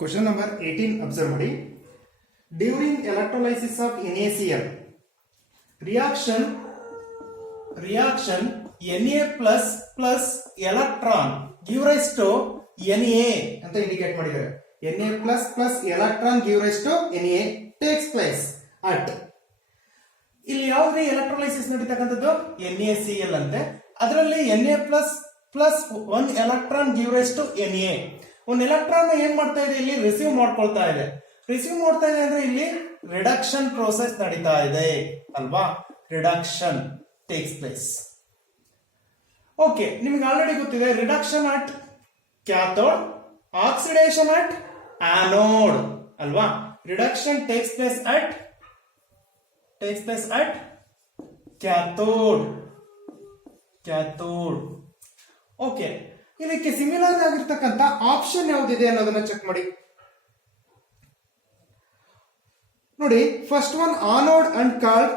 Question number 18 observe ಮಾಡಿ. During electrolysis of NaCl, reaction Na plus electron give rise to Na ಅಂತ indicate ಮಾಡಿದ್ದಾರೆ. Na plus electron give rise to Na takes place at ಇಲ್ಲಿ ಯಾವುದೇ electrolysis ನಡೀತಕ್ಕಂಥದ್ದು NaCl ಅಂತೆ. ಅದರಲ್ಲಿ Na plus 1 electron give rise to Na. ಒಂದು electron ಏನ್ ಮಾಡ್ತಾ ಇದೆ, ಇಲ್ಲಿ ರಿಸೀವ್ ಮಾಡ್ಕೊಳ್ತಾ ಇದೆ. ರಿಸೀವ್ ಮಾಡ್ತಾ ಇದೆ ಅಂದ್ರೆ ಇಲ್ಲಿ ರಿಡಕ್ಷನ್ ಪ್ರೋಸೆಸ್ ನಡೀತಾ ಇದೆ ಅಲ್ವಾ. Reduction takes place. ಓಕೆ, ನಿಮ್ಗೆ ಆಲ್ರೆಡಿ ಗೊತ್ತಿದೆ reduction at cathode, oxidation at anode ಅಲ್ವಾ. Reduction takes place at cathode. Okay, ಇದಕ್ಕೆ ಸಿಮಿಲರ್ ಆಗಿರ್ತಕ್ಕಂಥ ಆಪ್ಷನ್ ಯಾವುದಿದೆ ಅನ್ನೋದನ್ನ ಚೆಕ್ ಮಾಡಿ. ನೋಡಿ, first one anode and called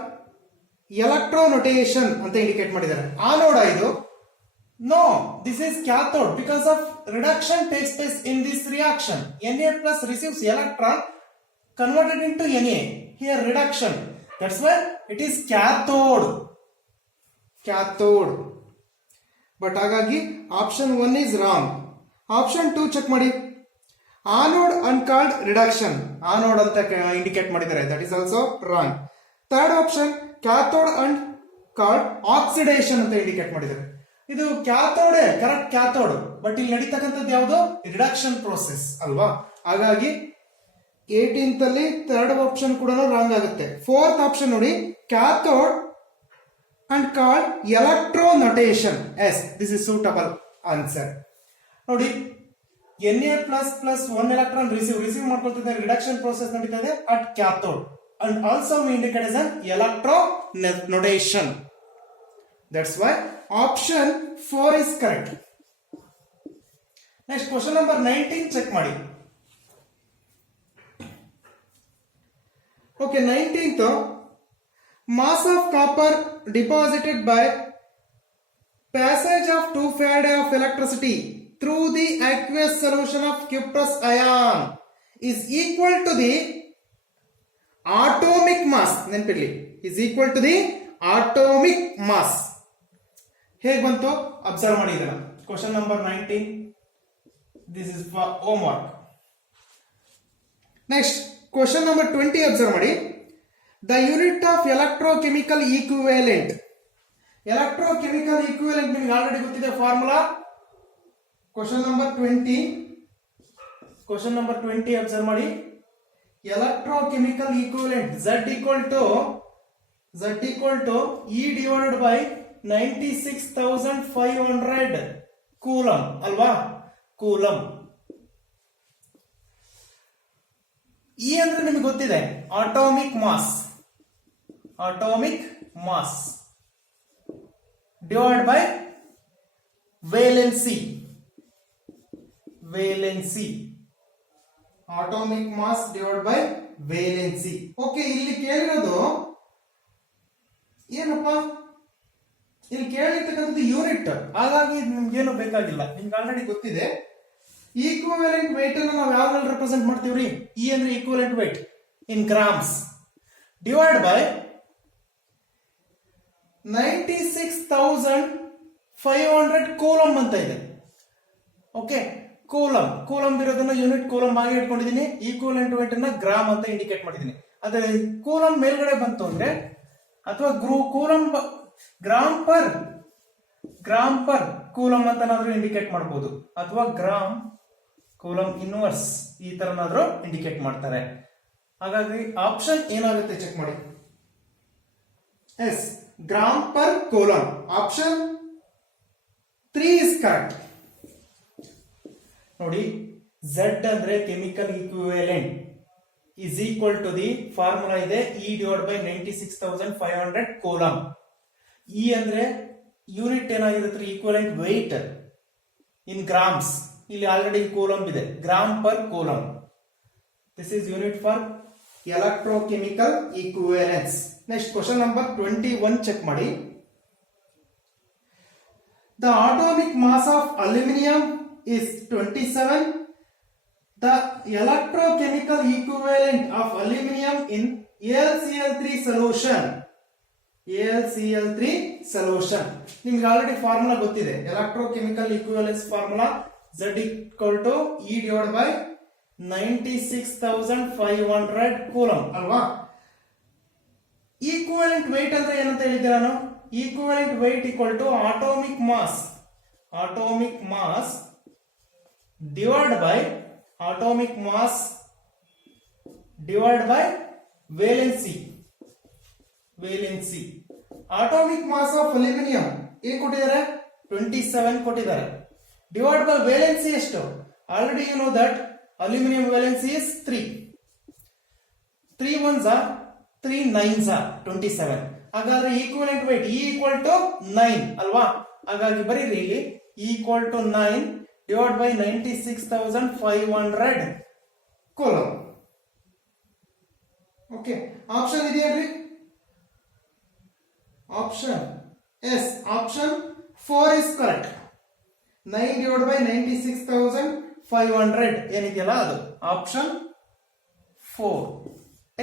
ಎಲೆಕ್ಟ್ರೋನೊಟೇಷನ್ ಅಂತ ಇಂಡಿಕೇಟ್ ಮಾಡಿದ್ದಾರೆ. ಆನೋಡ್ ಇದು. No, this is cathode because of reduction takes place in this reaction. Na plus receives electron converted into Na. Here reduction. That's why it is cathode. But ಹಾಗಾಗಿ option 1 is wrong. Option 2 check ಮಾಡಿ. Anode and called reduction, anode ಅಂತ indicate ಮಾಡಿದ್ದಾರೆ. That is also wrong. Third option cathode and called oxidation ಅಂತ indicate ಮಾಡಿದ್ದಾರೆ. ಇದು cathode, correct cathode, but ಇಲ್ಲಿ ನಡೀತಕ್ಕಂಥದ್ದು ಯಾವುದು, reduction process ಅಲ್ವಾ. ಹಾಗಾಗಿ 18th ಅಲ್ಲಿ ಥರ್ಡ್ ಆಪ್ಷನ್ ಕೂಡ ರಾಂಗ್ ಆಗುತ್ತೆ. ಫೋರ್ತ್ ಆಪ್ಷನ್ ನೋಡಿ, cathode and called electronotation. Yes, this is suitable answer. ನೋಡಿ, Na plus 1 electron receive ಮಾಡ್ಕೊಳ್ತಿದೆ, ರಿಡಕ್ಷನ್ ಪ್ರೋಸೆಸ್ ನಡೀತಾ ಇದೆ at cathode and also we indicate as an electronotation. That's why option 4 is correct. Next question number 19 check ಮಾಡಿ. Okay, 19th mass of copper deposited by passage of 2 Faraday of electricity through the aqueous solution of cuprous ion is equal to the atomic mass. ನೆನಪಿರಲಿ, is equal to the atomic mass. ಹೇಗೆ ಬಂತು observe ಮಾಡಿ ಇದನ್ನ. Question number 19, this is for homework. Next question number 20 observe ಮಾಡಿ. The unit of electrochemical equivalent. Electrochemical equivalent ನಿಮಗೆ already ಗೊತ್ತಿದೆ formula. Question number 20 observe ಮಾಡಿ. Electrochemical equivalent Z equal to E divided by 96,500 coulomb ಅಲ್ವಾ. Coulomb. E ಅಂದ್ರೆ ನಿಮಗೆ ಗೊತ್ತಿದೆ atomic mass divided by valency. Atomic mass divided by valency. Okay, ಇಲ್ಲಿ ಕೇಳಿರೋದು ಏನಪ್ಪ, ಇಲ್ಲಿ ಕೇಳಿರ್ತಕ್ಕಂಥದ್ದು ಯೂನಿಟ್. ಹಾಗಾಗಿ ನಿಮ್ಗೇನು ಬೇಕಾಗಿಲ್ಲ, ನಿಮ್ಗೆ ಆಲ್ರೆಡಿ ಗೊತ್ತಿದೆ. ಈಕ್ವಿವೆಲೆಂಟ್ weight ಅನ್ನು ನಾವು ಯಾವ್ದ್ರಲ್ಲಿ ರೆಪ್ರೆಸೆಂಟ್ ಮಾಡ್ತೀವ್ರಿ? E ಅಂದ್ರೆ equivalent weight in grams divide by 96,500 ಕೂಲಂ ಅಂತ ಇದೆ. ಓಕೆ, ಕೂಲಂ ಇರೋದನ್ನ ಯೂನಿಟ್ ಕೂಲಂ ಆಗಿ ಇಟ್ಕೊಂಡಿದ್ದೀನಿ. ಈಕ್ವಿವೆಲೆಂಟ್ weight ಅನ್ನ ಗ್ರಾಮ್ ಅಂತ ಇಂಡಿಕೇಟ್ ಮಾಡಿದ್ದೀನಿ. ಅದೇ ಕೂಲಂ ಮೇಲ್ಗಡೆ ಬಂತು ಅಂದ್ರೆ, ಅಥವಾ ಕೂಲಂ ಗ್ರಾಮ್ ಪರ್ ಕೂಲಂ ಅಂತ ನಾದ್ರೂ ಇಂಡಿಕೇಟ್ ಮಾಡಬಹುದು, ಅಥವಾ ಗ್ರಾಮ್ ಕೂಲಂ ಇನ್ವರ್ಸ್ ಈ ತರನಾದ್ರೂ ಇಂಡಿಕೇಟ್ ಮಾಡ್ತಾರೆ. ಹಾಗಾಗಿ ಆಪ್ಷನ್ ಏನಾಗುತ್ತೆ ಚೆಕ್ ಮಾಡಿ. Yes, gram per coulomb. Option 3 is correct. ನೋಡಿ, Z ಅಂದ್ರೆ chemical equivalent is equal to the formula ಇದೆ E divided by 96,500 coulomb. E ಅಂದ್ರೆ ಯೂನಿಟ್ ಏನಾಗಿರುತ್ತೆ, ಈಕ್ವಿವೆಲೆಂಟ್ weight ಇನ್ ಗ್ರಾಮ್ಸ್. ಇಲ್ಲಿ ಆಲ್ರೆಡಿ ಕೂಲಂ ಇದೆ, gram per coulomb. This is unit for electrochemical equivalence. Next question number 21 check ಮಾಡಿ. The atomic mass of aluminum is 27. The electrochemical equivalent of aluminum in AlCl3 solution. AlCl3 solution. ನಿಮ್ಗೆ already formula ಗೊತ್ತಿದೆ. Electrochemical equivalence formula Z equal to E divided by 96,500 coulomb ಅಲ್ವಾ. Equivalent weight ಅಂದ್ರೆ ಏನಂತ ಹೇಳಿದ್ದೆ ನಾನು? Equivalent weight equal to atomic mass divided by atomic mass divided by valency. Atomic mass of aluminum ಏನು ಕೊಟ್ಟಿದ್ದಾರೆ? 27 ಕೊಟ್ಟಿದ್ದಾರೆ. Divided by valency ಎಷ್ಟು? Already you know that aluminum valency is 3. 3 ones are 3 9s are 27. ಹಾಗಾದ್ರೆ equivalent weight E equal to 9 ಅಲ್ವಾ. ಹಾಗಾಗಿ ಬರೀರಿ ಇಲ್ಲಿ E equal to 9 divided by 96,500 coulomb. Okay, option ಇದೆಯಲ್ರಿ? Option yes, option 4 is correct. 9 divided by 96,500 ಏನಿದೆಯಲ್ಲ ಅದು option 4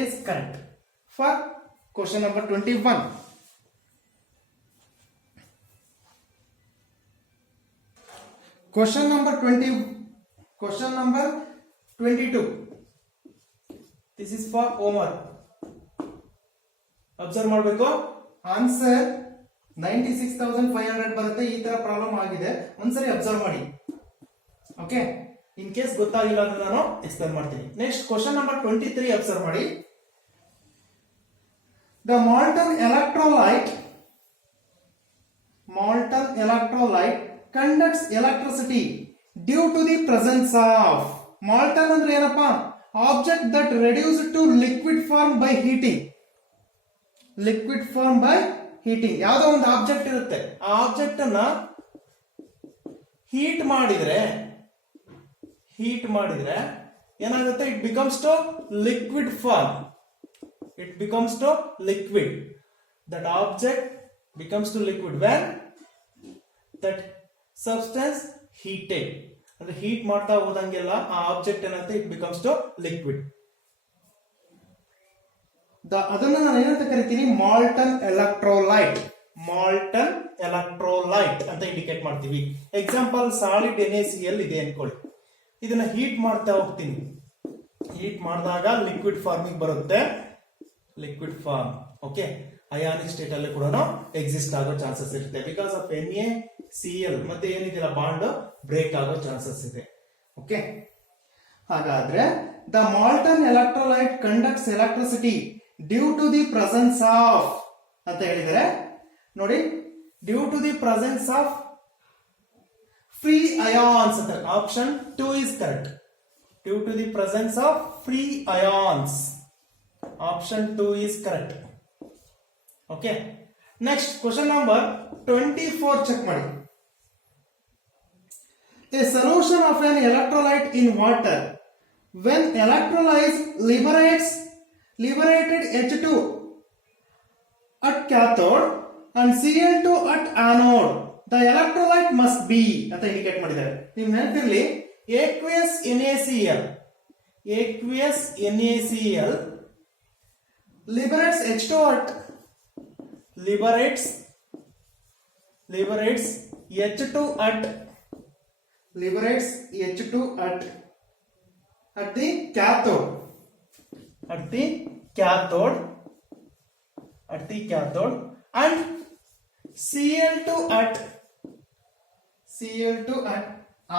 is correct for question number 21. Question number 22. This is for homework. Observe ಮಾಡಬೇಕು. Answer 96,500 ಬರುತ್ತೆ. ಈ ತರ ಪ್ರಾಬ್ಲಮ್ ಆಗಿದೆ, ಒಂದ್ಸರಿ ಅಬ್ಸರ್ವ್ ಮಾಡಿ. ಓಕೆ, ಇನ್ ಕೇಸ್ ಗೊತ್ತಾಗಿಲ್ಲ ಅಂದ್ರೆ ನಾನು ಎಕ್ಸ್ಪ್ಲೇನ್ ಮಾಡ್ತೀನಿ. ನೆಕ್ಸ್ಟ್ ಕ್ವಶನ್ ನಂಬರ್ 23 ಅಬ್ಸರ್ವ್ ಮಾಡಿ. The molten electrolyte conducts electricity due to the presence of. Molten ಅಂದ್ರೆ ಏನಪ್ಪಾ? Object that reduced to liquid form by heating. ಯಾವುದೋ ಒಂದು ಆಬ್ಜೆಕ್ಟ್ ಇರುತ್ತೆ, ಆ ಆಬ್ಜೆಕ್ಟ್ ಅನ್ನ ಹೀಟ್ ಮಾಡಿದ್ರೆ ಏನಾಗುತ್ತೆ? It becomes to liquid form. That object becomes to liquid when that substance heated. ಅಂದ್ರೆ ಹೀಟ್ ಮಾಡ್ತಾ ಹೋದಂಗೆಲ್ಲ ಆ ಆಬ್ಜೆಕ್ಟ್ ಏನಾಗುತ್ತೆ? It becomes to liquid. ಅದನ್ನ ನಾನು ಏನಂತ ಕರಿತೀನಿ? ಮಾಲ್ಟನ್ ಎಲೆಕ್ಟ್ರೋಲೈಟ್ ಅಂತ ಇಂಡಿಕೇಟ್ ಮಾಡ್ತೀವಿ. ಎಕ್ಸಾಂಪಲ್, ಸಾಲಿಡ್ NaCl ಇದೆ ಅನ್ಕೊಳ್ಳಿ. ಇದನ್ನ ಹೀಟ್ ಮಾಡ್ತಾ ಹೋಗ್ತೀನಿ. ಹೀಟ್ ಮಾಡಿದಾಗ ಲಿಕ್ವಿಡ್ ಫಾರ್ಮಿಗೆ ಬರುತ್ತೆ. Liquid form, okay. Ionic state ಅಲ್ಲಿ ಕೂಡ ಎಕ್ಸಿಸ್ಟ್ ಆಗೋ ಚಾನ್ಸಸ್ ಇರುತ್ತೆ. ಬಿಕಾಸ್ ಆಫ್ NaCl ಮತ್ತೆ ಏನಿದೆಯಲ್ಲ ಬಾಂಡ್ ಬ್ರೇಕ್ ಆಗೋ ಚಾನ್ಸಸ್ ಇದೆ. ಓಕೆ, ಹಾಗಾದ್ರೆ the molten electrolyte conducts electricity due to the presence of ಅಂತ ಹೇಳಿದರೆ ನೋಡಿ, due to the presence of free ions ಅಂತ. Option 2 is correct. Due to the presence of free ions. Option 2 is correct. Okay, next question number 24 check ಮಾಡಿ. A solution of an electrolyte in water when electrolyzed liberated H2 at cathode and Cl2 at anode. The electrolyte must be ಅಂತ indicate ಮಾಡಿದ್ದಾರೆ. ನೀವು ನೆನಪಿರಲಿ, aqueous NaCl liberates H2 at liberates H2 at the cathode and Cl2 at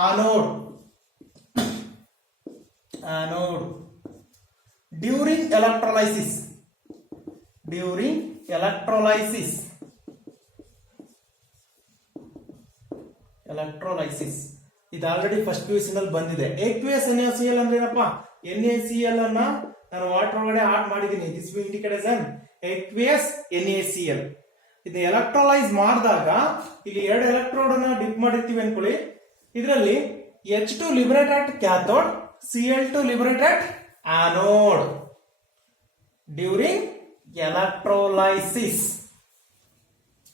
anode during electrolysis. ಇದು already first PUC ನಲ್ಲಿ ಬಂದಿದೆ. aqueous NaCl ಅಂದ್ರೆ ಏನಪ್ಪಾ? NaCl ಅನ್ನ ನಾನು ವಾಟರ್ ಒಳಗಡೆ ಆಡ್ ಮಾಡಿದ್ದೀನಿ. This will indicate as an aqueous NaCl. ಇದು ಎಲೆಕ್ಟ್ರೋಲೈಸ್ ಮಾಡಿದಾಗ ಇಲ್ಲಿ 2 ಎಲೆಕ್ಟ್ರೋಡ್ ಅನ್ನ ಡಿಪ್ ಮಾಡಿರ್ತೀವಿ ಅನ್ಕೊಳ್ಳಿ. ಇದರಲ್ಲಿ H2 liberate at cathode, Cl2 liberate at anode during electrolysis.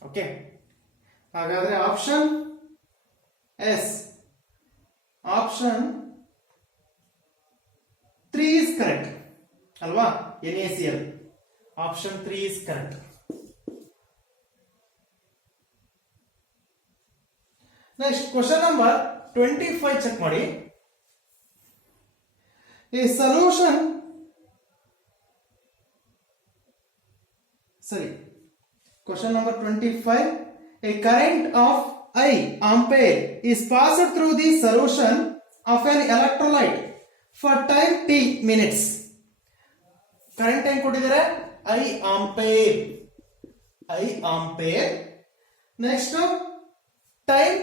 Okay, ಹಾಗಾದ್ರೆ ಆಪ್ಷನ್ ಕರೆಕ್ಟ್ ಅಲ್ವಾ, NaCl. Option 3 is correct. Next question number 25 check ಮಾಡಿ. A solution, sorry, question number 25. A current of I ampere is passed through the solution of an electrolyte for time t minutes. Current time ಕೊಟ್ಟಿದ್ದಾರೆ I ampere. Next time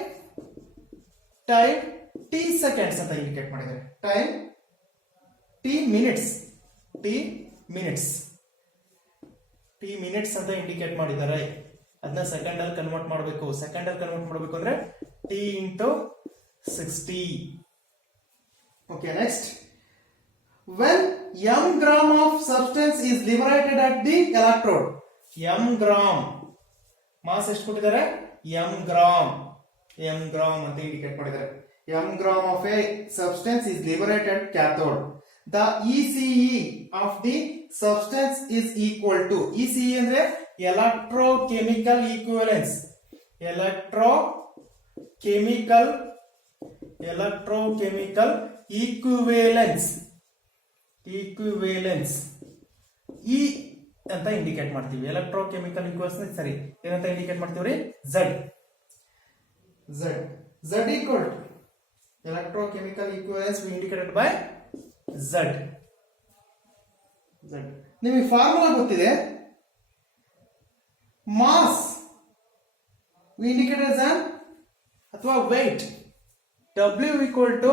t seconds ಅಂತ indicate ಮಾಡಿದ್ದಾರೆ. Time t minutes ಅಂತ indicate ಮಾಡಿದ್ದಾರೆ. ಅದನ್ನ second ಅಲ್ಲಿ convert ಮಾಡಬೇಕು. ಅಂದ್ರೆ t into 60. Okay, next. When m gram of substance is liberated at the electrode, m gram mass ಎಷ್ಟು ಕೊಟ್ಟಿದ್ದಾರೆ? m gram ಅಂತ ಇಂಡಿಕೇಟ್ ಮಾಡಿದ್ದಾರೆ. m gram of a substance is liberated cathode. The ECE of the substance is equal to, ECE ಅಂದ್ರೆ electrochemical equivalence. electrochemical equivalence E ಅಂತ indicate ಮಾಡ್ತೀವಿ. Electrochemical equals ಸರಿ ಏನಂತ indicate ಮಾಡ್ತೀವಿ? Z equal to electrochemical equivalence we indicated by Z. ನಿಮಗೆ formula ಗೊತ್ತಿದೆ. Mass we indicated as an ಅಥವಾ weight, W equal to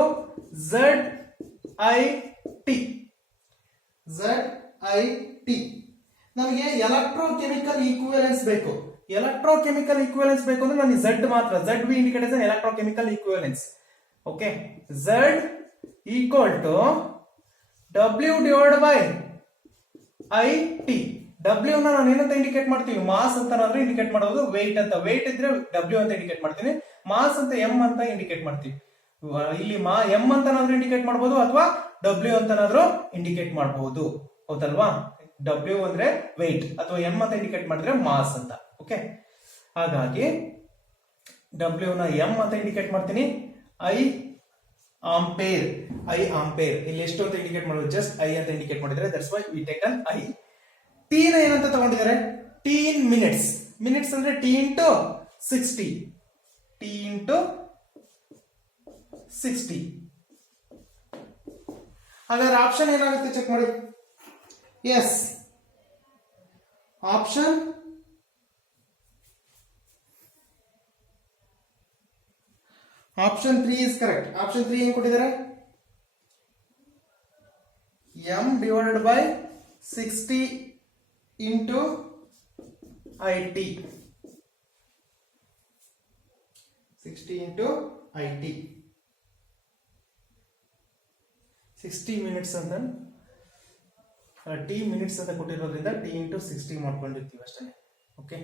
ZIT. ನಮಗೆ ಎಲೆಕ್ಟ್ರೋಕೆಮಿಕಲ್ ಈಕ್ವಿವೆಲೆನ್ಸ್ ಬೇಕು. ಅಂದ್ರೆ ನನಗೆ Z ಮಾತ್ರ. Z we indicated as an electrochemical equivalence. Okay, Z equal to W divided by IT. W ನ ನಾನು ಏನಂತ ಇಂಡಿಕೇಟ್ ಮಾಡ್ತೀವಿ? ಮಾಸ್ ಅಂತ ಇಂಡಿಕೇಟ್ ಮಾಡೋದು. weight ಅಂತ, weight ಇದ್ರೆ W ಅಂತ ಇಂಡಿಕೇಟ್ ಮಾಡ್ತೀನಿ. ಮಾಸ್ ಅಂತ M ಅಂತ ಇಂಡಿಕೇಟ್ ಮಾಡ್ತೀವಿ. ಇಲ್ಲಿ M ಅಂತನಾದ್ರೂ ಇಂಡಿಕೇಟ್ ಮಾಡಬಹುದು ಅಥವಾ W ಅಂತನಾದ್ರೂ ಇಂಡಿಕೇಟ್ ಮಾಡಬಹುದು. ಹೌದಲ್ವಾ? W ಅಂದ್ರೆ weight ಅಥವಾ M ಅಂತ ಇಂಡಿಕೇಟ್ ಮಾಡಿದ್ರೆ ಮಾಸ್ ಅಂತ. ಓಕೆ, ಹಾಗಾಗಿ W ನ M ಅಂತ ಇಂಡಿಕೇಟ್ ಮಾಡ್ತೀನಿ. I ampere ಇಲ್ಲಿ ಎಷ್ಟು ಅಂತ ಇಂಡಿಕೇಟ್ ಮಾಡೋದು? ಜಸ್ಟ್ I ಅಂತ ಇಂಡಿಕೇಟ್ ಮಾಡಿದ್ರೆ, that's why we taken I. T ನ ಏನಂತ ತಗೊಂಡಿದ್ದಾರೆ? T in minutes ಅಂದ್ರೆ T into 60. ಹಾಗಾದ್ರೆ ಆಪ್ಷನ್ ಏನಾಗುತ್ತೆ ಚೆಕ್ ಮಾಡಿ. Yes, option option 3 is correct. Option 3 ಏನ್ ಕೊಟ್ಟಿದ್ದಾರೆ? m divided by 60 into IT. 60 into IT. 60 minutes ಅಂತ T minutes ಅಂತ ಕೊಟ್ಟಿರೋದ್ರಿಂದ T into 60 ಮಾಡ್ಕೊಂಡಿರ್ತೀವಿ ಅಷ್ಟೇ. Okay,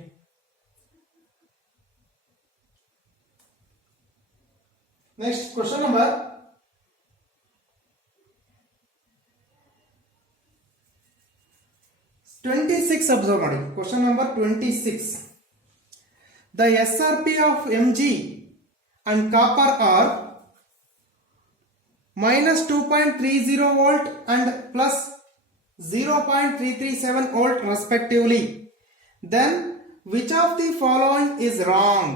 next question number 26 observe ಮಾಡಿ. Question number 26. The SRP of Mg and copper are minus 2.30 volt and plus 0.337 volt respectively. Then which of the following is wrong?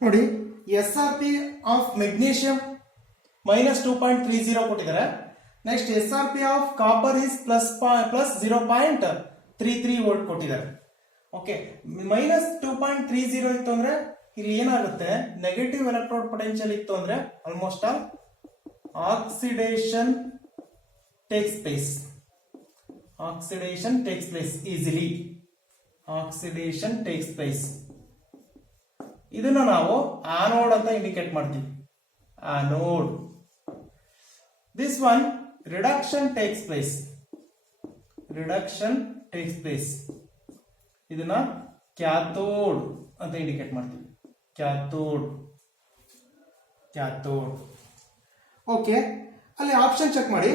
ನೋಡಿ, SRP of magnesium minus 2.30 ಕೊಟ್ಟಿದ್ದಾರೆ. Next SRP of copper is plus 0.33 volt ಕೊಟ್ಟಿದ್ದಾರೆ. Okay, minus 2.30 ಇತ್ತು ಅಂದ್ರೆ ಇಲ್ಲಿ ಏನಾಗುತ್ತೆ? Negative electrode potential ಇತ್ತು ಅಂದ್ರೆ almost all oxidation takes place. Easily oxidation takes place. ಇದನ್ನ ನಾವು ಆನೋಡ್ ಅಂತ ಇಂಡಿಕೇಟ್ ಮಾಡ್ತೀವಿ. Anode. This one reduction takes place. ಇದನ್ನ ಕ್ಯಾಥೋಡ್ ಅಂತ ಇಂಡಿಕೇಟ್ ಮಾಡ್ತೀವಿ. ಕ್ಯಾಥೋಡ್. ಕ್ಯಾಥೋಡ್. ಓಕೆ, ಅಲ್ಲಿ ಆಪ್ಷನ್ ಚೆಕ್ ಮಾಡಿ.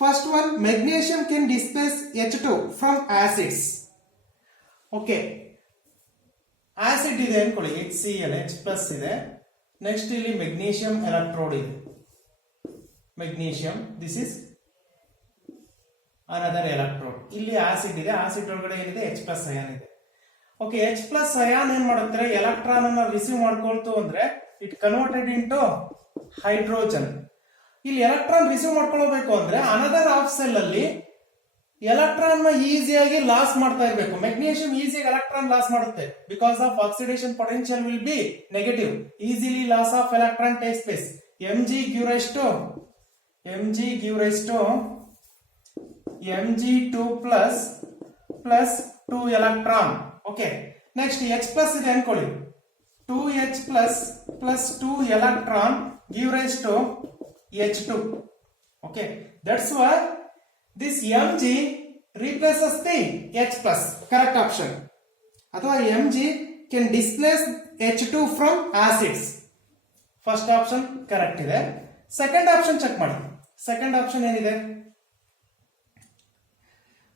First one, magnesium can displace H2 from acids. Okay, acid ಇದೆ ಅನ್ಕೊಳ್ಳಿ, HCl H+ ಇದೆ. ನೆಕ್ಸ್ಟ್ ಇಲ್ಲಿ ಮೆಗ್ನೀಷಿಯಂ ಎಲೆಕ್ಟ್ರೋಡ್ ಇದೆ. Magnesium, this is another electrode. ಇಲ್ಲಿ ಆಸಿಡ್ ಇದೆ, ಆಸಿಡ್ ಒಳಗಡೆ ಏನಿದೆ H+ ಅಯಾನ್ ಇದೆ. ಓಕೆ, H+ ಅಯಾನ್ ಏನ್ ಮಾಡುತ್ತೆ, ಎಲೆಕ್ಟ್ರಾನ್ ಅನ್ನ ರಿಸೀವ್ ಮಾಡ್ಕೊಳ್ತು ಅಂದ್ರೆ ಇಟ್ ಕನ್ವರ್ಟೆಡ್ ಇಂಟು ಹೈಡ್ರೋಜನ್. ಇಲ್ಲಿ ಎಲೆಕ್ಟ್ರಾನ್ ರಿಸೀವ್ ಮಾಡ್ಕೊಳ್ಬೇಕು ಅಂದ್ರೆ ಅನದರ್ ಹಾಫ್ ಸೆಲ್ ಅಲ್ಲಿ ಎಲೆಕ್ಟ್ರಾನ್ ನ ಈಸಿಯಾಗಿ ಲಾಸ್ ಮಾಡ್ತಾ ಇರಬೇಕು. ಮೆಗ್ನೀಷಿಯಂ ಈಸಿಯಾಗಿ ಎಲೆಕ್ಟ್ರಾನ್ ಲಾಸ್ ಮಾಡುತ್ತೆ. Because of oxidation potential will be negative. Easily loss of electron takes place. Mg give rise to Mg2 plus 2 electron. Okay, next H+ ಇದೆ ಅನ್ಕೊಳ್ಳಿ, 2H plus 2 electron give rise to H2. Okay, that's why this Mg replaces the H+. Correct option. ಅಥವಾ Mg can displace H2 from acids. First option correct ಇದೆ. Second option check ಮಾಡಿ. Second option ಏನಿದೆ,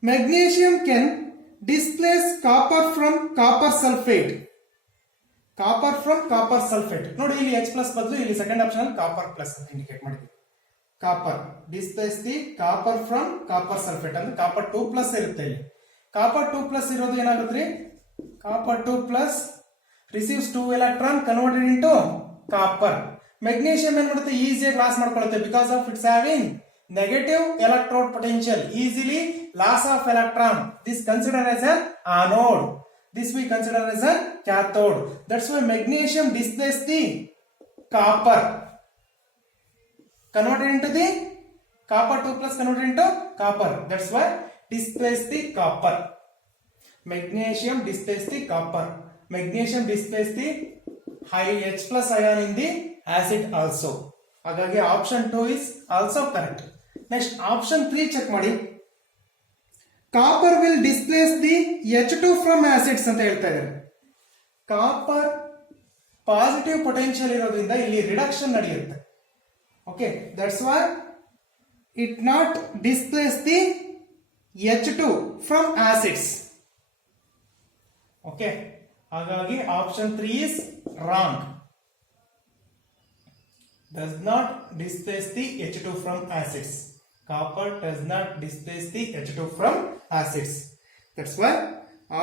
magnesium can displace copper from copper sulphate. Copper from copper sulphate. ನೋಡಿ, ಇಲ್ಲಿ H+ ಬದಲು ಇಲ್ಲಿ second option ಅಲ್ಲಿ copper plus ಅಂತ ಇಂಡಿಕೇಟ್ ಮಾಡಿದ್ವಿ. Copper displace the copper from copper sulphate ಅಂದ್ರೆ ಕಾಪರ್ 2+ ಇರುತ್ತೆ. ಇಲ್ಲಿ ಕಾಪರ್ 2+ ಇರೋದು ಏನಾಗುತ್ತೆ, copper 2+ receives 2 electron converted into copper. Magnesium ಏನ್ ಮಾಡುತ್ತೆ, ಈಸಿಯಾಗಿ ಲಾಸ್ ಮಾಡ್ಕೊಳ್ಳುತ್ತೆ. Because of it's having negative electrode potential, easily loss of electron. This consider as an anode, this we consider as a cathode. That's why magnesium displaces the copper, converted into the copper 2+ converted into copper. That's why displace the copper. Magnesium displaces the copper. Magnesium displaces the high H+ ion in the acid also. ಹಾಗಾಗಿ option 2 is also correct. Next option 3 check ಮಾಡಿ. Copper will displace the H2 from acids ಅಂತ ಹೇಳ್ತಾ ಇದ್ದಾರೆ. Copper positive potential ಇರೋದ್ರಿಂದ ಇಲ್ಲಿ reduction ನಡೆಯುತ್ತೆ. Okay, that's why it not displace the H2 from acids. Okay, ಹಾಗಾಗಿ option 3 is wrong. Does not displace the H2 from acids. Copper does not displace the H2 from acids. That's why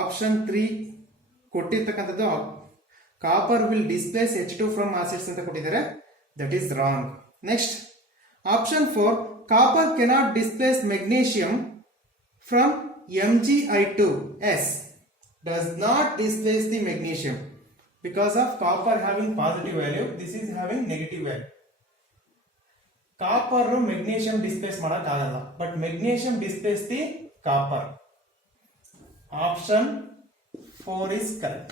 option 3 ಕೊಟ್ಟಿರ್ತಕ್ಕಂಥದ್ದು copper will displace H2 from acids ಅಂತ ಕೊಟ್ಟಿದ್ದಾರೆ. That is wrong. Next, option 4, copper cannot displace magnesium from Mgi2s. Does not displace the magnesium because of copper having positive value, this is having negative value. Copper magnesium displace ಮಾಡಕ್ ಆಗಲ್ಲ, but magnesium displace the copper. Option 4 is correct.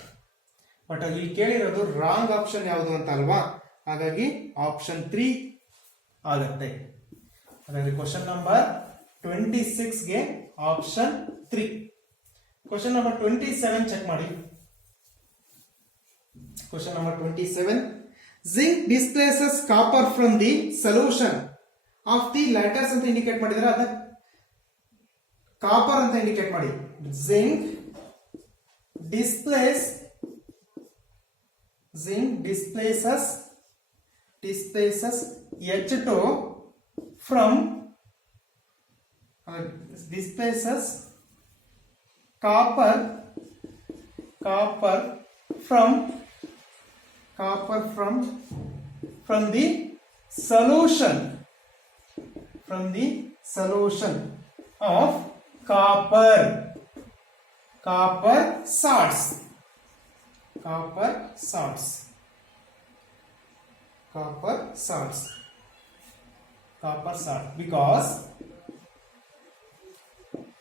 But ಇಲ್ಲಿ ಕೇಳಿರೋದು wrong option ಯಾವುದು ಅಂತ ಅಲ್ವಾ, ಹಾಗಾಗಿ option 3 ಆಗುತ್ತೆ. ಹಾಗಾಗಿ ಕ್ವಶನ್ ನಂಬರ್ 26 ಗೆ ಆಪ್ಷನ್ 3. ಕ್ವಶನ್ ನಂಬರ್ 27 ಚೆಕ್ ಮಾಡಿ. Question number 27, zinc displaces copper from the solution of the lattice ಅಂತ ಇಂಡಿಕೇಟ್ ಮಾಡಿದ್ರೆ ಅದ ಕಾಪರ್ ಅಂತ ಇಂಡಿಕೇಟ್ ಮಾಡಿ. zinc displaces H2 from displaces copper from the solution of copper salts because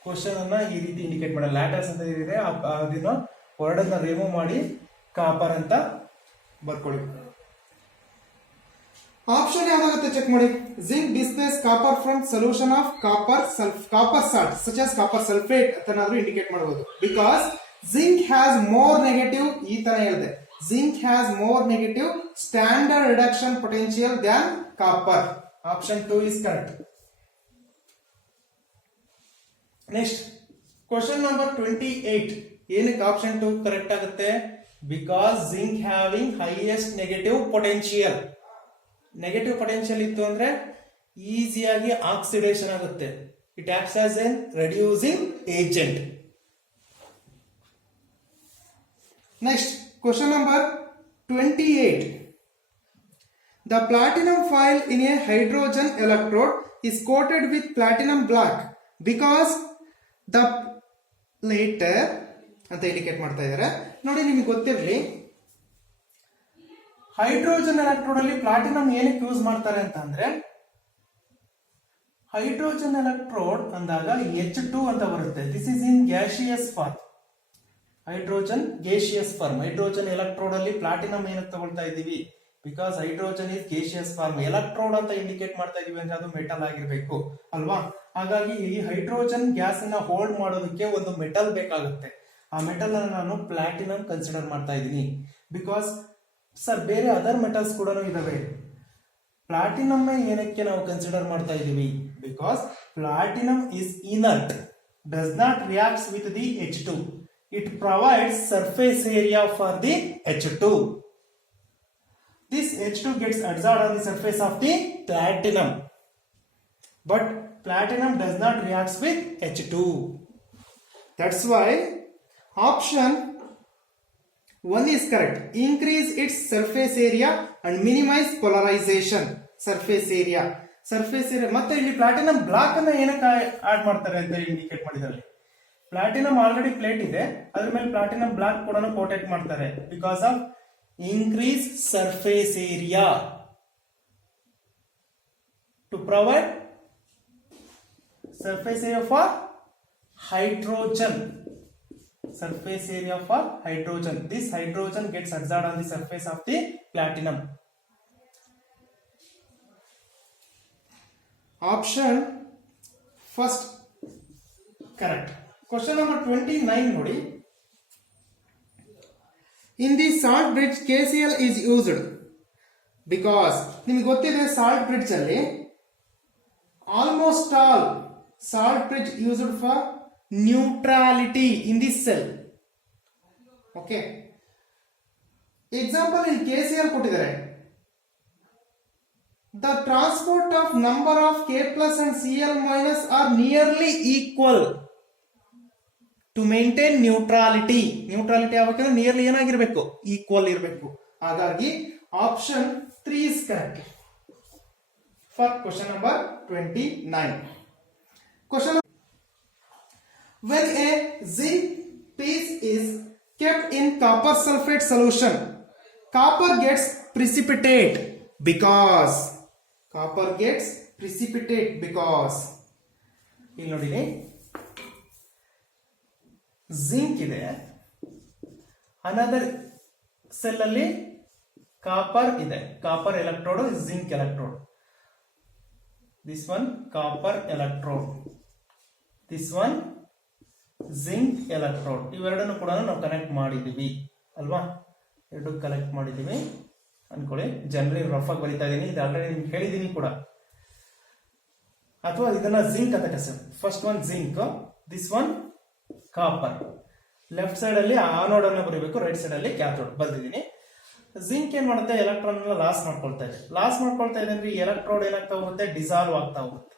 question ಅನ್ನ ಈ ರೀತಿ indicate ಮಾಡಿ, ಲ್ಯಾಟಸ್ ಅಂತ ಇದೆ ಅದನ್ನ ವರ್ಡ್ ಅನ್ನ ರಿಮೂವ್ ಮಾಡಿ ಕಾಪರ್ ಅಂತ ಬರ್ಕೊಳ್ಳಿ. ಆಪ್ಷನ್ ಯಾವ್ದಾಗುತ್ತೆ ಚೆಕ್ ಮಾಡಿ. zinc displaces copper from solution of copper salt such as copper sulfate ಅಂತ ಏನಾದ್ರೂ ಇಂಡಿಕೇಟ್ ಮಾಡಬಹುದು. Because zinc has more negative, ಈ ತರ ಹೇಳಿದೆ, zinc has more negative standard reduction potential than copper. Option 2 is correct. Next, question number 28. ಏನಕ್ಕೆ option 2 correct ಆಗುತ್ತೆ? Because zinc having highest negative potential. Negative potential ಇತ್ತು ಅಂದ್ರೆ ಈಸಿಯಾಗಿ oxidation ಆಗುತ್ತೆ. It acts as N reducing agent. Next, question number 28. The platinum foil in a hydrogen electrode is coated with platinum black because the later ಅಂತ indicate ಮಾಡ್ತಾ ಇದ್ದಾರೆ. ನೋಡಿ, ನಿಮಗೆ ಗೊತ್ತಿರಲಿ, ಹೈಡ್ರೋಜನ್ ಎಲೆಕ್ಟ್ರೋಡ್ ಅಲ್ಲಿ ಪ್ಲಾಟಿನಂ ಏನಕ್ಕೆ ಯೂಸ್ ಮಾಡ್ತಾರೆ ಅಂತ ಅಂದ್ರೆ, ಹೈಡ್ರೋಜನ್ ಎಲೆಕ್ಟ್ರೋಡ್ ಅಂದಾಗ H2 ಅಂತ ಬರುತ್ತೆ. This is in gaseous form. Hydrogen gaseous form. Hydrogen electrode ಅಲ್ಲಿ ಪ್ಲಾಟಿನಂ ಏನಕ್ಕೆ ತಗೊಳ್ತಾ ಇದೀವಿ? Because hydrogen is gaseous form. Electrode ಅಂತ ಇಂಡಿಕೇಟ್ ಮಾಡ್ತಾ ಇದೀವಿ ಅಂದ್ರೆ ಅದು ಮೆಟಲ್ ಆಗಿರ್ಬೇಕು ಅಲ್ವಾ? ಹಾಗಾಗಿ ಈ ಹೈಡ್ರೋಜನ್ ಗ್ಯಾಸ್ ಅನ್ನ ಹೋಲ್ಡ್ ಮಾಡೋದಕ್ಕೆ ಒಂದು ಮೆಟಲ್ ಬೇಕಾಗುತ್ತೆ. ಆ ಮೆಟಲ್ ಅನ್ನು ನಾನು ಪ್ಲಾಟಿನಂ ಕನ್ಸಿಡರ್ ಮಾಡ್ತಾ ಇದ್ದೀನಿ. ಬಿಕಾಸ್ ಸರ್ ಬೇರೆ ಅದರ್ ಮೆಟಲ್ಸ್ ಕೂಡ ಇದಾವೆ. ಪ್ಲಾಟಿನಮ್ ಏನಕ್ಕೆ ನಾವು ಕನ್ಸಿಡರ್ ಮಾಡ್ತಾ ಇದೀವಿ? Because platinum is inert, does not reacts with the H2. It provides surface area for the H2. This H2 gets adsorbed on the surface of the platinum, but platinum does not react with H2. That's why option 1 is correct. Increase its surface area and minimize polarization. Surface area. ಮತ್ತೆ ಇಲ್ಲಿ platinum block ಅನ್ನ ಏನಕ್ಕೆ add ಮಾಡ್ತಾರೆ ಅಂತ indicate ಮಾಡಿದ್ದಾರೆ. Platinum already plate ಇದೆ, ಅದ್ರ ಮೇಲೆ ಪ್ಲಾಟಿನಂ ಬ್ಲಾಕ್ ಕೂಡ ಕೋಟೆಡ್ ಮಾಡ್ತಾರೆ. Because of increase surface area to provide surface area for hydrogen. Surface area for hydrogen. This hydrogen gets adsorbed on the surface of the platinum. Option first correct. Question number 29 ನೋಡಿ. In the salt bridge KCl is used because ನಿಮಗೆ ಗೊತ್ತಿದೆ salt bridge ಅಲ್ಲಿ almost all salt bridge used for neutrality in this cell. Okay, example in KCl ಕೊಟ್ಟಿದ್ದಾರೆ. The transport of number of K plus and Cl minus are nearly equal to maintain neutrality. Neutrality ಯಾವಾಗಲೂ nearly ಏನಾಗಿರಬೇಕು? Equal ಇರಬೇಕು. ಹಾಗಾಗಿ option 3 is correct for question number 29. Question: when a zinc piece is kept in copper sulfate solution, copper gets precipitate because ಇಲ್ಲಿ ನೋಡಿ, zinc ಇದೆ, another cell ಅಲ್ಲಿ copper ಇದೆ. Copper electrode, zinc electrode. This one copper electrode, this one zinc electrode. ಇವೆರಡನ್ನು ಕೂಡ ನಾವು connect ಮಾಡಿದೀವಿ ಅಲ್ವಾ? ಎರಡು ಕನೆಕ್ಟ್ ಮಾಡಿದೀವಿ ಅನ್ಕೊಳ್ಳಿ. ಜನರಲಿ ರಫ್ ಆಗಿ ಬರೀತಾ ಇದೀನಿ, ಇದು ಆಲ್ರೆಡಿ ನಿಮ್ಗೆ ಹೇಳಿದೀನಿ ಕೂಡ. ಅಥವಾ ಇದನ್ನ ಜಿಂಕ್ ಅಂತ ಕರೆಸ್ತೀವಿ. First one zinc, this one copper. Left side ಅಲ್ಲಿ ಆನೋಡ್ ಅನ್ನ ಬರೀಬೇಕು, ರೈಟ್ ಸೈಡ್ ಅಲ್ಲಿ ಕ್ಯಾಥೋಡ್ ಬರ್ದಿದ್ದೀನಿ. ಜಿಂಕ್ ಏನ್ ಮಾಡುತ್ತೆ? ಎಲೆಕ್ಟ್ರಾನ್ ಲಾಸ್ ಮಾಡ್ಕೊಳ್ತಾ ಇದೆ. ಅಂದ್ರೆ ಎಲೆಕ್ಟ್ರೋಡ್ ಏನಾಗ್ತಾ ಹೋಗುತ್ತೆ? ಡಿಸಾಲ್ವ್ ಆಗ್ತಾ ಹೋಗುತ್ತೆ.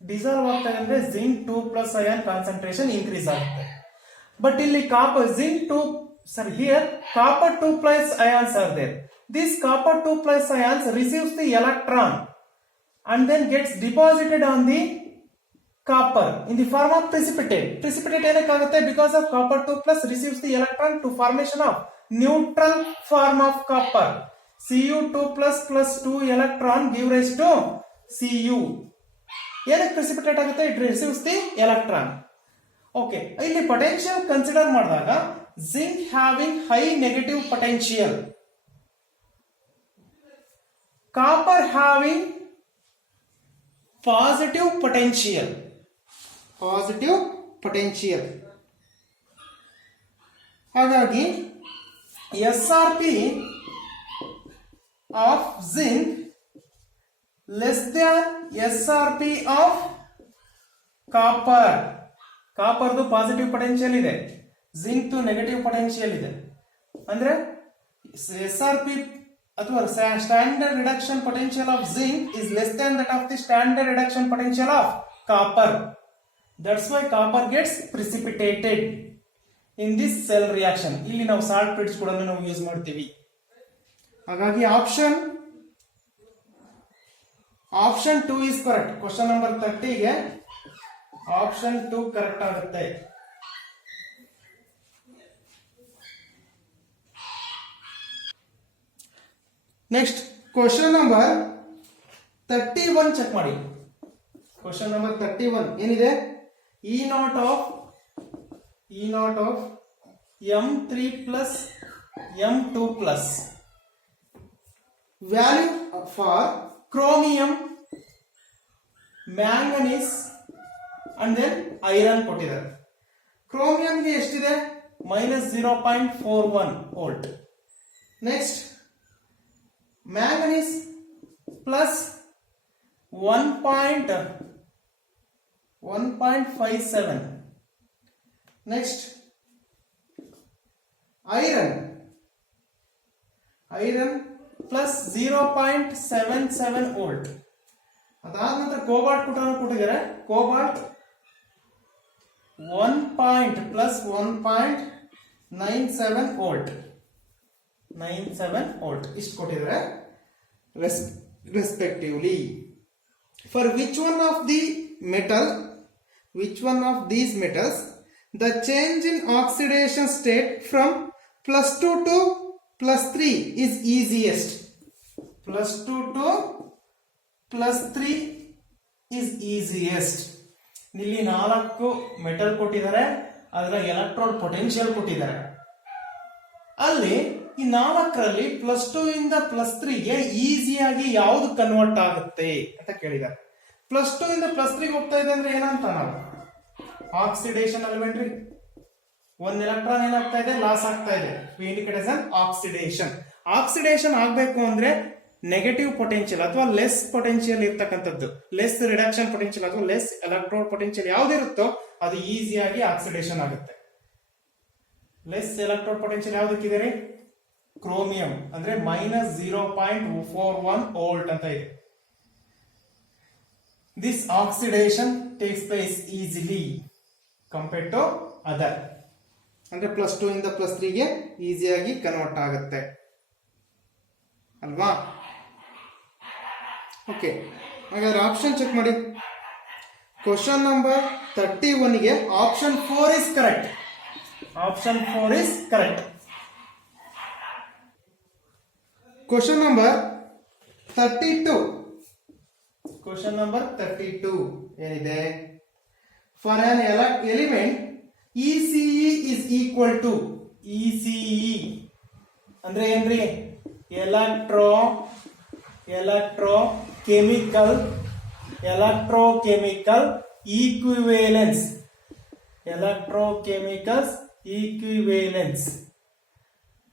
ಡಿಸಾಲ್ವ್ ಆಗ್ತಾ ಇದೆ ಅಂದ್ರೆ ಜಿಂಕ್ 2+ ಅಯಾನ್ ಕಾನ್ಸಂಟ್ರೇಷನ್ ಇನ್ಕ್ರೀಸ್ ಆಗುತ್ತೆ. ಬಟ್ ಇಲ್ಲಿ copper zinc 2 here copper 2+ ions are there. This copper 2+ ions receives the electron and then gets deposited on the copper in the form of precipitate. Precipitate ಏನಕ್ಕಾಗುತ್ತೆ? Because of copper 2+ receives the electron to formation of neutral form of copper. Cu2+ plus 2 electron give rise to Cu. ಏನಕ್ಕೆ precipitate ಆಗುತ್ತೆ? It receives the electron. Okay, ಇಲ್ಲಿ potential consider ಮಾಡಿದಾಗ zinc having high negative potential, copper having positive potential. ಹಾಗಾಗಿ SRP of zinc less than SRP of copper. ಕಾಪರ್ದು positive potential ಇದೆ, zinc negative potential ಇದೆ. ಅಂದ್ರೆ SRP ಅಥವಾ standard reduction potential of zinc is less than that of the standard reduction potential of copper. That's why copper gets precipitated in this cell reaction. ಇಲ್ಲಿ ನಾವು salt bridge ಕೂಡ ನಾವು use ಮಾಡ್ತೀವಿ. ಹಾಗಾಗಿ option 2 is correct. Question number 30 ಗೆ option 2 correct ಆಗುತ್ತೆ. Next question number 31 check ಮಾಡಿ. Question number 31 ಏನಿದೆ? E naught of M3 plus M2 plus value for chromium, manganese and then iron ಕೊಟ್ಟಿದ್ದಾರೆ. ಕ್ರೋಮಿಯಂಗೆ ಎಷ್ಟಿದೆ? -0.41 volt. Next manganese plus 1.57. next iron plus 0.77 volt. ಅದಾದ ನಂತರ cobalt ಕೊಟ್ಟಿದ್ದಾರೆ. Cobalt 1 plus 1.97 volt. 97 volt ಇಷ್ಟು ಕೊಟ್ಟಿದ್ದಾರೆ respectively. For which one of these metals the change in oxidation state from +2 to +3 is easiest? +2 to +3 is easiest. ಇಲ್ಲಿ 4 metal ಕೊಟ್ಟಿದ್ದಾರೆ, ಅದರ electrode potential ಕೊಟ್ಟಿದ್ದಾರೆ. ಅಲ್ಲಿ ಈ 4ರಲ್ಲಿ +2 ಇಂದ +3ಗೆ ಈಸಿಯಾಗಿ ಯಾವುದು ಕನ್ವರ್ಟ್ ಆಗುತ್ತೆ ಅಂತ ಕೇಳಿದ್ದಾರೆ. +2 ಇಂದ +3 ಹೋಗ್ತಾ ಇದೆ ಅಂದ್ರೆ ಏನಂತ ನಾವು ಆಕ್ಸಿಡೇಷನ್ ಎಲಿಮೆಂಟ್ರಿ. 1 ಎಲೆಕ್ಟ್ರಾನ್ ಏನಾಗ್ತಾ ಇದೆ? ಲಾಸ್ ಆಗ್ತಾ ಇದೆ. We indicate as oxidation. Oxidation ಆಗಬೇಕು ಅಂದ್ರೆ ನೆಗೆಟಿವ್ ಪೊಟೆನ್ಶಿಯಲ್ ಅಥವಾ ಲೆಸ್ ಪೊಟೆನ್ಶಿಯಲ್ ಇರ್ತಕ್ಕಂಥದ್ದು, ಲೆಸ್ ರಿಡಕ್ಷನ್ ಪೊಟೆನ್ಶಿಯಲ್ ಅಥವಾ ಲೆಸ್ ಎಲೆಕ್ಟ್ರೋಡ್ ಪೊಟೆನ್ಶಿಯಲ್ ಯಾವ್ದಿರುತ್ತೋ ಅದು ಈಸಿಯಾಗಿ ಆಕ್ಸಿಡೇಷನ್ ಆಗುತ್ತೆ. ಲೆಸ್ ಎಲೆಕ್ಟ್ರೋಡ್ ಪೊಟೆನ್ಶಿಯಲ್ ಯಾವ್ದಕ್ಕಿದೆ? ಕ್ರೋಮಿಯಂ ಅಂದ್ರೆ -0.41 ವೋಲ್ಟ್ ಅಂತ ಇದೆ. This oxidation takes place easily compared to other. ಅಂದ್ರೆ +2 ಇಂದ +3ಗೆ ಈಸಿಯಾಗಿ ಕನ್ವರ್ಟ್ ಆಗುತ್ತೆ ಅಲ್ವಾ? ಓಕೆ, ಹಾಗಾದ್ರೆ ಆಪ್ಷನ್ ಚೆಕ್ ಮಾಡಿ. ಕ್ವಶನ್ ನಂಬರ್ 31ಗೆ option 4 is correct. Option 4 is correct. Question number 32. Question number 32 ಏನಿದೆ? For an element ECE is equal to ECE ಅಂದ್ರೆ ಏನ್ರಿ? electrochemical equivalence. electrochemicals equivalence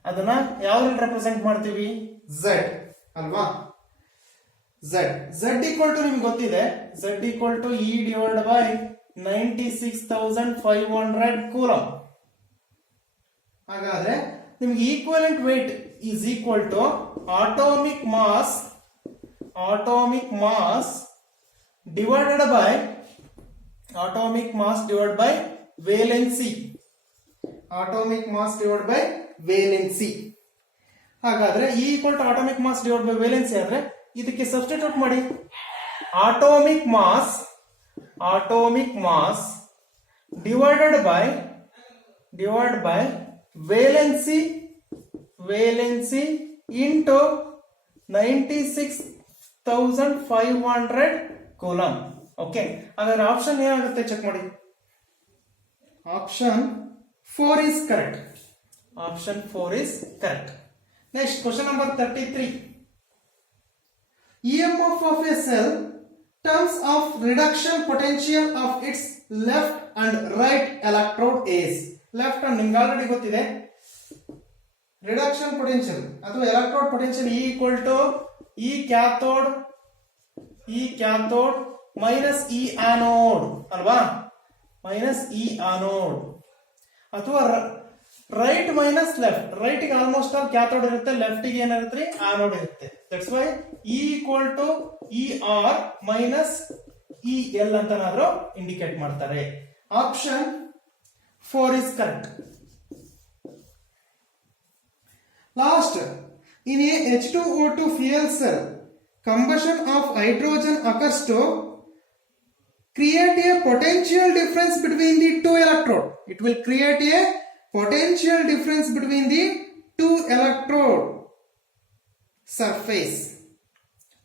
ಅದನ್ನ ಯಾವ್ದ್ರಲ್ಲಿ ರೆಪ್ರೆಸೆಂಟ್ ಮಾಡ್ತೀವಿ? Z ಅಲ್ವಾ? Z equal to ನಿಮ್ಗೆ ಗೊತ್ತಿದೆ. Z equal to E divided by 96,500 coulomb. ಹಾಗಾದ್ರೆ ನಿಮ್ಗೆ equivalent weight is equal to atomic mass divided by valency. atomic mass divided by valency. ಹಾಗಾದ್ರೆ E equal to atomic mass divided by valency ಆದ್ರೆ ಇದಕ್ಕೆ substitute ಮಾಡಿ. atomic mass divided by valency into 96,500 ಕೂಲಂ. Okay, ಹಾಗಾದ್ರೆ option ಏನಾಗುತ್ತೆ check ಮಾಡಿ. Option 4 is correct. Option 4 is correct. Next question number 33. EMF of a cell terms of reduction potential of its left and right electrode is. Left and ನಿಮ್ಗೆ already ಗೊತ್ತಿದೆ. Reduction potential ಅಥವಾ electrode potential E equal to E cathode minus E anode ಅಲ್ವಾ, minus E anode. ಅಥವಾ right minus left, right ಗೆ almost all cathode ಇರುತ್ತೆ, left ಗೆ ಏನಿರುತ್ತೆ anode ಇರುತ್ತೆ. That's why E equal to ER minus EL ಅಂತನಾದ್ರೂ indicate ಮಾಡ್ತಾರೆ. Option 4 is correct. Last, in a H2O2 fuel cell, combustion of hydrogen occurs to create a potential difference between the two electrode. It will create a potential difference between the two electrode surface.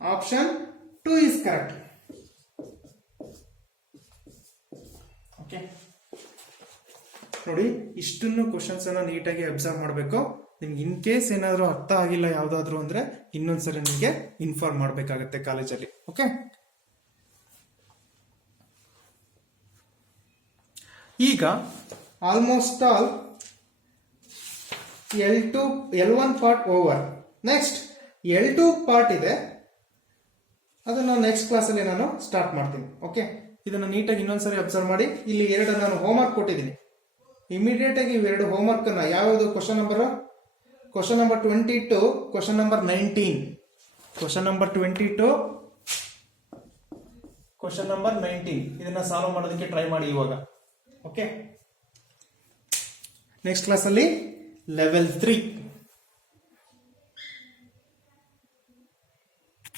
Option 2 is correct. Okay. ನೋಡಿ, ಇಷ್ಟನ್ನು questions ಅನ್ನ ನೀಟಾಗಿ observe ಮಾಡಬೇಕು. ನಿಮ್ಗೆ in case ಏನಾದರೂ ಅರ್ಥ ಆಗಿಲ್ಲ ಯಾವ್ದಾದ್ರು ಅಂದ್ರೆ ಇನ್ನೊಂದ್ಸರಿ ನಿಮಗೆ ಇನ್ಫಾರ್ಮ್ ಮಾಡಬೇಕಾಗತ್ತೆ ಕಾಲೇಜಲ್ಲಿ. ಓಕೆ, ಈಗ almost all L1 part over. Next L2 part ಇದೆ, ಅದನ್ನು ನೆಕ್ಸ್ಟ್ ಕ್ಲಾಸಲ್ಲಿ ನಾನು ಸ್ಟಾರ್ಟ್ ಮಾಡ್ತೀನಿ. ಓಕೆ, ಇದನ್ನು ನೀಟಾಗಿ ಇನ್ನೊಂದ್ಸರಿ ಅಬ್ಸರ್ವ್ ಮಾಡಿ. ಇಲ್ಲಿ ಎರಡು ನಾನು ಹೋಮ್ವರ್ಕ್ ಕೊಟ್ಟಿದ್ದೀನಿ. ಇಮಿಡಿಯೇಟ್ ಆಗಿ ಇವೆರಡು ಹೋಮ್ವರ್ಕ್ ಅನ್ನ ಯಾವುದು question number 22, question number 19, question number 22, question number 19 ಇದನ್ನ ಸಾಲ್ವ್ ಮಾಡೋದಕ್ಕೆ ಟ್ರೈ ಮಾಡಿ ಇವಾಗ. ಓಕೆ, ನೆಕ್ಸ್ಟ್ ಕ್ಲಾಸ್ ಅಲ್ಲಿ ಲೆವೆಲ್ 3